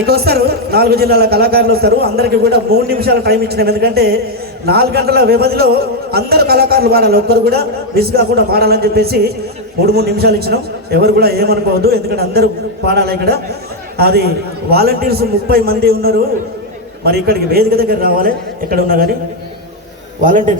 ఇంకొస్తారు 4 జిల్లాల కళాకారులు వస్తారు. అందరికీ కూడా 3 నిమిషాల టైం ఇచ్చినాం. ఎందుకంటే 4 గంటల వ్యవధిలో అందరు కళాకారులు పాడాలి, ఒక్కరు కూడా మిస్ కాకుండా పాడాలని చెప్పేసి 3 నిమిషాలు ఇచ్చినాం. ఎవరు కూడా ఏమనుకోవద్దు, ఎందుకంటే అందరూ పాడాలి. ఇక్కడ అది వాలంటీర్స్ 30 మంది ఉన్నారు. మరి ఇక్కడికి వేదిక దగ్గర రావాలి, ఎక్కడ ఉన్నా కానీ వాలంటీర్స్